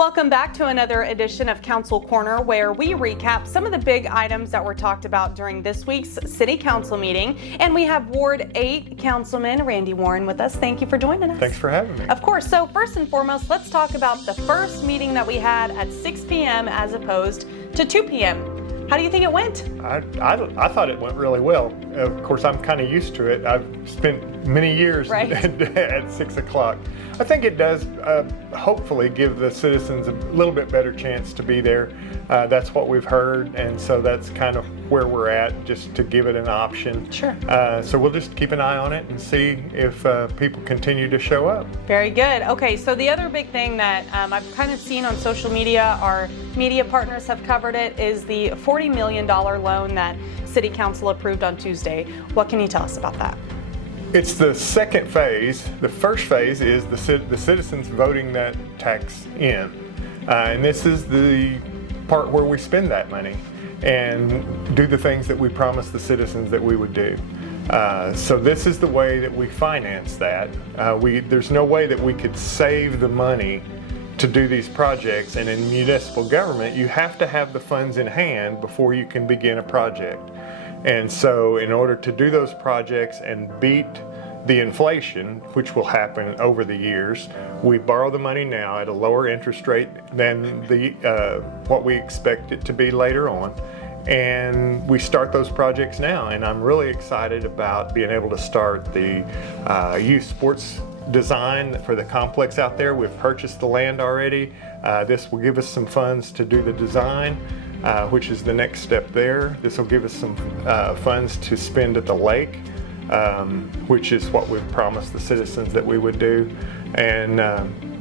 Welcome back to another edition of Council Corner, where we recap some of the big items that were talked about during this week's City Council meeting. And we have Ward 8 Councilman Randy Warren with us. Thank you for joining us. Thanks for having me. Of course. So first and foremost, let's talk about the first meeting that we had at 6 p.m. as opposed to 2 p.m. How do you think it went? I thought it went really well. Of course, I'm kind of used to it. I've spent many years at 6 o'clock. I think it does hopefully give the citizens a little bit better chance to be there. That's what we've heard, and so that's kind of where we're at, just to give it an option. Sure. So we'll just keep an eye on it and see if people continue to show up. Very good. Okay, so the other big thing that I've kind of seen on social media, our media partners have covered it, is the $40 million loan that City Council approved on Tuesday. What can you tell us about that? It's the second phase. The first phase is the citizens voting that tax in. And this is the part where we spend that money and do the things that we promised the citizens that we would do. So this is the way that we finance that. There's no way that we could save the money to do these projects, and in municipal government you have to have the funds in hand before you can begin a project. And so in order to do those projects and beat the inflation, which will happen over the years, we borrow the money now at a lower interest rate than what we expect it to be later on. And we start those projects now, and I'm really excited about being able to start the youth sports design for the complex out there. We've purchased the land already. This will give us some funds to do the design, which is the next step there. This will give us some funds to spend at the lake, which is what we've promised the citizens that we would do. And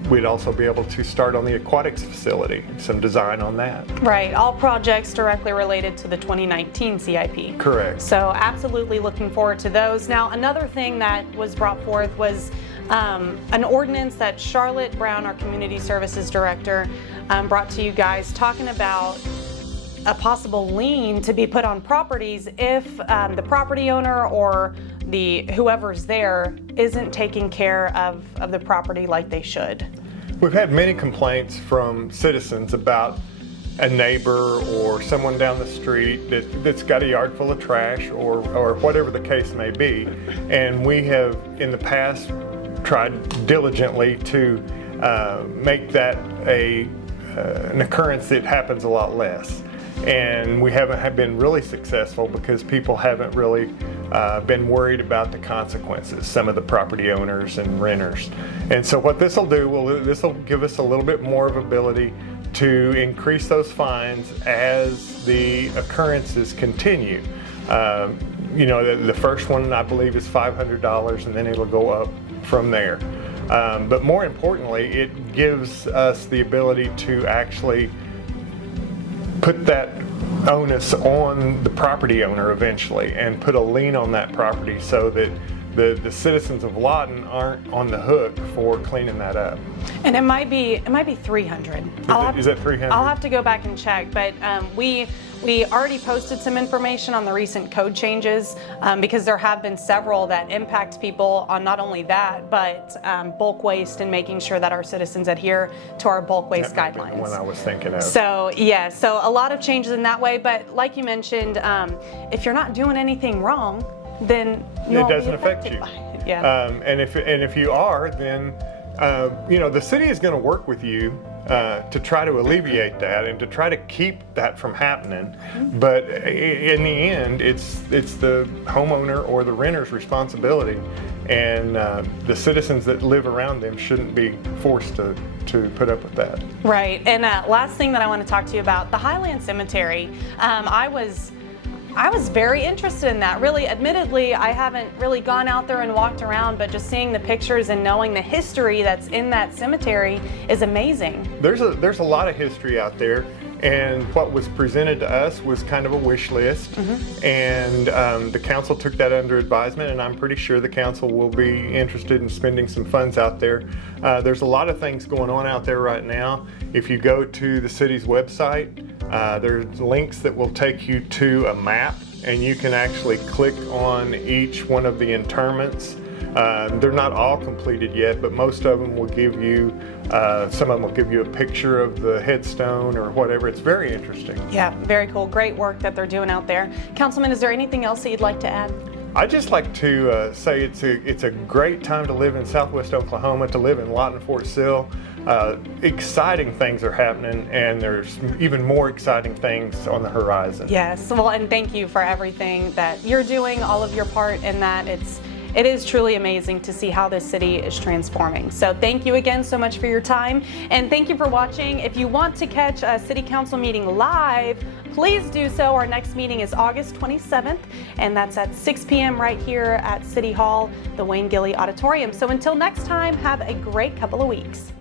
we'd also be able to start on the aquatics facility, some design on that. Right, all projects directly related to the 2019 CIP. Correct. So absolutely looking forward to those. Now, another thing that was brought forth was an ordinance that Charlotte Brown, our Community Services Director, brought to you guys, talking about a possible lien to be put on properties if the property owner or whoever's there isn't taking care of the property like they should. We've had many complaints from citizens about a neighbor or someone down the street that's got a yard full of trash or whatever the case may be. And we have in the past tried diligently to make that an occurrence that happens a lot less. And we haven't been really successful because people haven't really been worried about the consequences, some of the property owners and renters. And so what this will do, this will give us a little bit more of ability to increase those fines as the occurrences continue. The first one I believe is $500, and then it'll go up from there. But more importantly, it gives us the ability to actually put that onus on the property owner eventually and put a lien on that property so that the citizens of Lawton aren't on the hook for cleaning that up. And it might be 300. Is that 300? I'll have to go back and check, but we already posted some information on the recent code changes because there have been several that impact people on not only that, but bulk waste and making sure that our citizens adhere to our bulk waste guidelines. What I was thinking of. So yeah, so a lot of changes in that way, but like you mentioned, if you're not doing anything wrong, then it doesn't affect you. Yeah. And if you are, then the city is going to work with you to try to alleviate that and to try to keep that from happening. Mm-hmm. But in the end, it's the homeowner or the renter's responsibility, and the citizens that live around them shouldn't be forced to put up with that. Right. And last thing that I want to talk to you about, the Highland Cemetery. I was very interested in that. Really, admittedly, I haven't really gone out there and walked around, but just seeing the pictures and knowing the history that's in that cemetery is amazing. There's a lot of history out there, and what was presented to us was kind of a wish list. Mm-hmm. And the council took that under advisement, and I'm pretty sure the council will be interested in spending some funds out there. There's a lot of things going on out there right now. If you go to the city's website, there's links that will take you to a map, and you can actually click on each one of the interments They're not all completed yet, but most of them will give you, some of them will give you a picture of the headstone or whatever. It's very interesting. Yeah, very cool. Great work that they're doing out there. Councilman, is there anything else that you'd like to add? I'd just like to say it's a great time to live in Southwest Oklahoma, to live in Lawton, Fort Sill. Exciting things are happening, and there's even more exciting things on the horizon. Yes, well, and thank you for everything that you're doing, all of your part in that. It is truly amazing to see how this city is transforming. So thank you again so much for your time, and thank you for watching. If you want to catch a city council meeting live, please do so. Our next meeting is August 27th, and that's at 6 p.m. right here at City Hall, the Wayne Gilley Auditorium. So until next time, have a great couple of weeks.